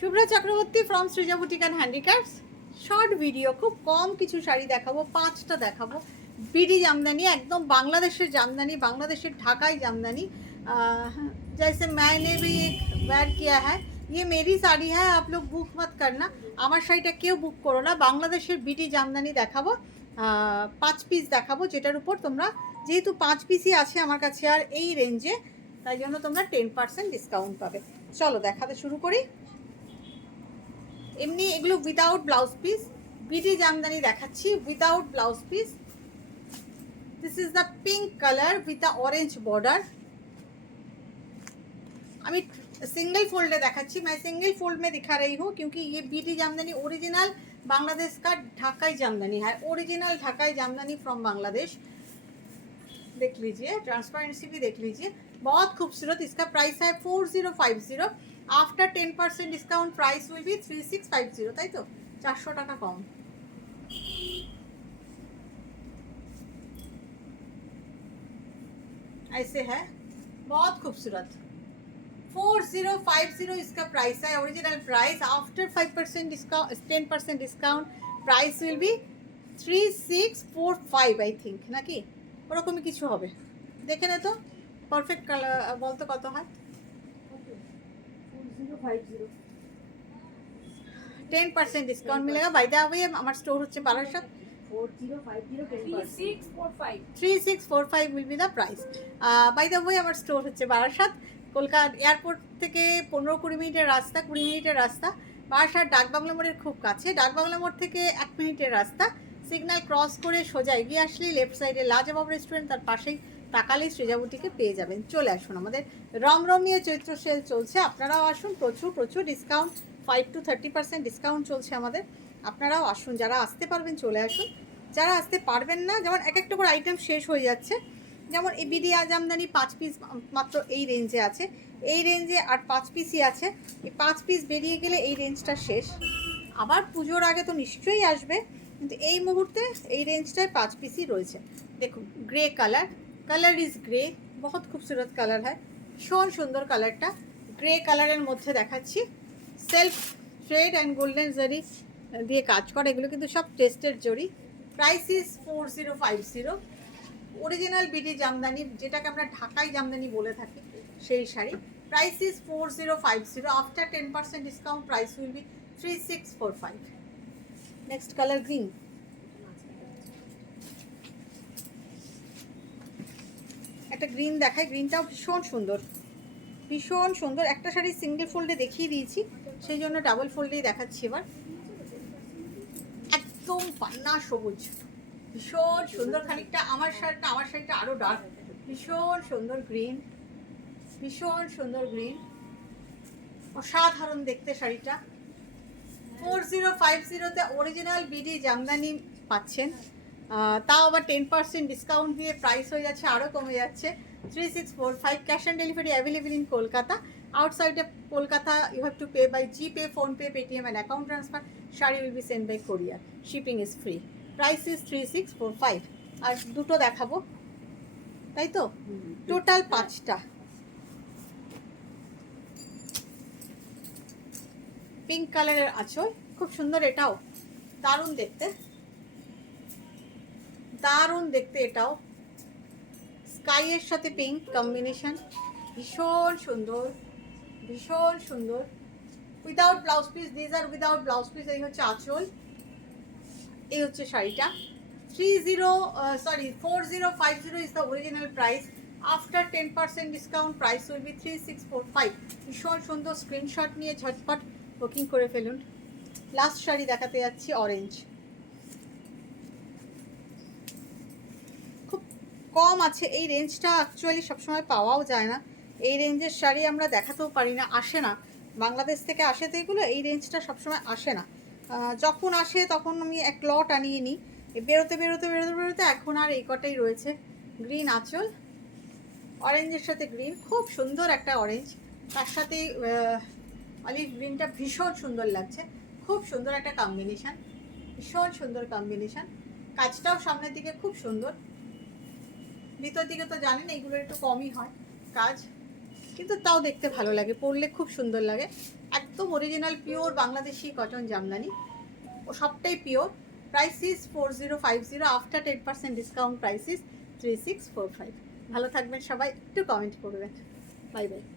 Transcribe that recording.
Shubhra Chakraborty from Srija boutique and handicrafts. Short video, খুব কম কিছু শাড়ি দেখাবো, 5টা দেখাবো। বিডি জামদানি, একদম বাংলাদেশের জামদানি, বাংলাদেশের ঢাকায় জামদানি। जैसे मैंने भी एक वेयर किया है, ये मेरी साड़ी है, आप लोग बुक मत करना। আমার শাড়িটা কেউ বুক করো না। বাংলাদেশের বিডি জামদানি দেখাবো, 5 পিস দেখাবো, যেটার উপর তোমরা, যেহেতু 5 পিসই আছে আমার কাছে আর এই রেঞ্জে, তাই জন্য তোমরা 10% ডিসকাউন্ট পাবে। চলো দেখাতে শুরু করি। এমনি এগুলো without blouse piece, BD jamdani দেখাচ্ছি without blouse piece. This is the pink colour with the orange border. আমি सिंगल फोल्ड देखाচ্ছি, मैं सिंगल फोल्ड में दिखा रही हूँ क्योंकि ये बीडी जामदानी ओरिजिनल बांग्लादेश का ढाकाई जामदानी है, ओरिजिनल ढाकाई जामदानी फ्रॉम बांग्लादेश। देख लीजिए, ट्रांसपेरेंसी भी देख लीजिए, बहुत खूबसूरत। इसका प्राइस है 4050। After 10% discount price will be 3650। ताई तो 400 টাকা कम। ऐसे है, बहुत खूबसूरत। 4050 इसका प्राइस है, original price. After 5% discount, 10% discount price will be 3645 I think, নাকি ওরকমই কিছু হবে। দেখে নে তো পারফেক্ট কালার বলতে কত হয়। 10% ডিসকাউন্ট मिलेगा। बाय द वे আমার স্টোর হচ্ছে Barasat. 3645 will be the price. By the way আমার স্টোর হচ্ছে বারাসাত, কলকাতা এয়ারপোর্ট থেকে 15-20 মিনিটের রাস্তা, 20 মিনিটের রাস্তা। বারাসাত ডাকবাংলা মোড়ের খুব কাছে, ডাকবাংলা মোড় থেকে 1 মিনিটের রাস্তা। সিগন্যাল ক্রস করে সোজা এগিয়ে আসলেই লেফট সাইডে লাজবাব রেস্টুরেন্ট, তার পাশেই তাকালেই সৃজা বুটিকে পেয়ে যাবেন। চলে আসুন, আমাদের রমরমিয়ে চৈত্র সেল চলছে, আপনারাও আসুন। প্রচুর প্রচুর ডিসকাউন্ট, 5 to 30% ডিসকাউন্ট চলছে আমাদের। আপনারাও আসুন, যারা আসতে পারবেন চলে আসুন, যারা আসতে পারবেন না, যেমন এক একটা করে আইটেম শেষ হয়ে যাচ্ছে। যেমন এই বিডি জামদানি 5 পিস মাত্র এই রেঞ্জে আছে, এই রেঞ্জে আর 5 পিসই আছে। এই 5 পিস বেরিয়ে গেলে এই রেঞ্জটা শেষ। আবার পুজোর আগে তো নিশ্চয়ই আসবে, কিন্তু এই মুহূর্তে এই রেঞ্জটায় 5 পিসই রয়েছে। দেখুন grey colour, colour is grey, বহুত খুবসুরত কালার হয়, ভীষণ সুন্দর কালারটা। গ্রে কালারের মধ্যে দেখাচ্ছি, সেলফ থ্রেড অ্যান্ড গোল্ডেন জারি দিয়ে কাজ করে, এগুলো কিন্তু সব টেস্টের জরি। Price is 4050। Original BD Jamdani, যেটাকে আমরা ঢাকাই জামদানি বলে থাকি, সেই sari. Price is 4050। After 10% discount price will be 3645। Next colour green. একটা গ্রিন দেখায়, গ্রিনটাও ভীষণ সুন্দর, ভীষণ সুন্দর। একটা শাড়ি সিঙ্গেল ফোল্ডে দেখিয়ে দিয়েছি, সেই জন্য ডাবল ফোল্ডেই দেখাচ্ছি এবার। একদম পান্না সবুজ, ভীষণ সুন্দর। খানিকটা আমার শাড়িটা আরও ডার্ক, ভীষণ সুন্দর গ্রিন, ভীষণ সুন্দর গ্রিন, অসাধারণ দেখতে শাড়িটা। 4050-তে অরিজিনাল বিডি জামদানি পাচ্ছেন, তাও আবার 10% ডিসকাউন্ট দিয়ে প্রাইস হয়ে যাচ্ছে, আরও কমে যাচ্ছে 3645। Cash on delivery available in Kolkata. Outside of Kolkata you have to pay by GPay, PhonePe, Paytm and account transfer. Sari will be send by courier, shipping is free. Price is 3645। আর দুটো দেখাবো, তাই তো টোটাল 5টা। পিঙ্ক কালারের আঁচল, খুব সুন্দর, এটাও দারুণ দেখতে, দারুণ দেখতে। এটাও স্কাইয়ের সাথে পিঙ্ক কম্বিনেশন, ভীষণ সুন্দর, ভীষণ সুন্দর। Without blouse piece, these are without blouse piece. এই হচ্ছে আঁচল, এই হচ্ছে শাড়িটা। 4050 is the original price. After 10% discount price will be 3645। ভীষণ সুন্দর, স্ক্রিনশট নিয়ে ঝটপট বুকিং করে ফেলুন। লাস্ট শাড়ি দেখাতে যাচ্ছি, অরেঞ্জ। খুব কম আছে এই রেঞ্জটা, অ্যাকচুয়ালি সবসময় পাওয়াও যায় না। এই রেঞ্জের শাড়ি আমরা দেখাতেও পারি না, আসে না, বাংলাদেশ থেকে আসে তো এগুলো, এই রেঞ্জটা সবসময় আসে না। যখন আসে তখন আমি এক লট আনিয়ে নিই, বেরোতে বেরোতে বেরোতে বেরোতে এখন আর এই কটাই রয়েছে। গ্রিন আঁচল, অরেঞ্জের সাথে গ্রিন, খুব সুন্দর একটা অরেঞ্জ, তার সাথে অলিভ গ্রিনটা ভীষণ সুন্দর লাগছে, খুব সুন্দর একটা কম্বিনেশান, ভীষণ সুন্দর কম্বিনেশান। কাজটাও সামনের দিকে খুব সুন্দর, ভিতর দিকে তো জানেন এইগুলোর একটু কমই হয় কাজ, কিন্তু তাও দেখতে ভালো লাগে, পরলে খুব সুন্দর লাগে। একদম original pure Bangladeshi cotton jamdani, ও সবটাই pure. Price is 4050, after 10% discount price is 3645। ভালো থাকবেন সবাই, একটু কমেন্ট করবেন। Bye by.